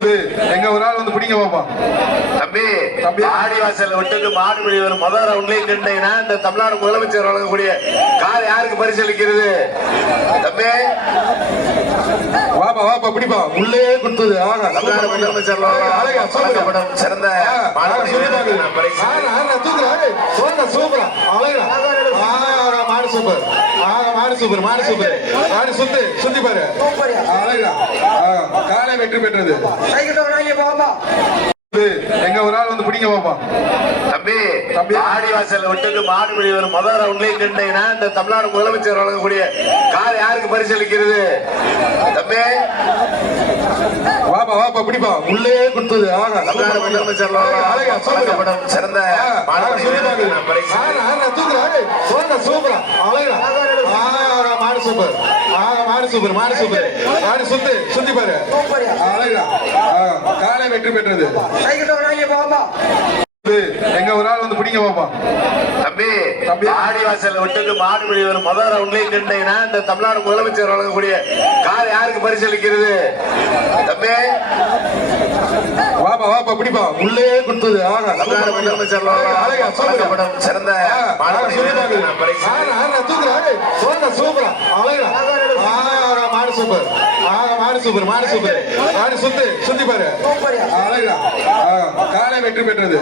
எங்க ஒரு ஆள் வந்து பிடிங்க பாப்பா. தம்பி தம்பி ஆடிவாசல் விட்டுட்டு மாடு பிடி வரும் முதல் ரவுண்ட்லயே நின்றீங்கன்னா இந்த தமிழ்நாடு முதலமைச்சர் வழங்கக்கூடிய கார் யாருக்கு பரிசீலிக்கிறது? தம்பி வாப்பா வாப்பா பிடிப்பா. உள்ளே கொடுத்தது தமிழ்நாடு முதலமைச்சர் வழங்கப்படும் சிறந்த சூப்பரா அழகா மாடு சூப்பர் மாடு சூப்பர் மாடு சூப்பர் மாடு சுத்தி பாரு அழகா காலை வெற்றி பெற்றது. எங்க ஒரு ஆள் வந்து பிடிங்க பாப்பா. தம்பி தம்பி ஆடிவாசல் விட்டுட்டு மாடு பிடி வரும் முதல் ரவுண்ட்லயே நின்றீங்கன்னா இந்த தமிழ்நாடு முதலமைச்சர் வழங்கக்கூடிய கார் யாருக்கு பரிசீலிக்கிறது? தம்பி வாப்பா வாப்பா பிடிப்பா. உள்ளே கொடுத்தது தமிழ்நாடு முதலமைச்சர் வழங்கப்படும் சிறந்த சூப்பரா அழகா மாடு சூப்பர் மாடு சூப்பர் மாடு சூப்பர் மாடு சுத்தி பாரு அழகா காலை வெற்றி பெற்றது. எங்க ஒரு ஆள் வந்து பிடிங்க பாப்பா. தம்பி தம்பி ஆடிவாசல் விட்டுட்டு மாடு பிடி வரும் முதல் ரவுண்ட்லயே நின்றீங்கன்னா இந்த தமிழ்நாடு முதலமைச்சர் வழங்கக்கூடிய கார் யாருக்கு பரிசீலிக்கிறது? தம்பி வாப்பா வாப்பா பிடிப்பா. உள்ளே கொடுத்தது தமிழ்நாடு முதலமைச்சர் வழங்கப்படும் சிறந்த சூப்பரா அழகா மாடு சூப்பர் மாடு சூப்பர் மாடு சூப்பர் மாடு சுத்தி பாரு அழகா காலை வெற்றி பெற்றது.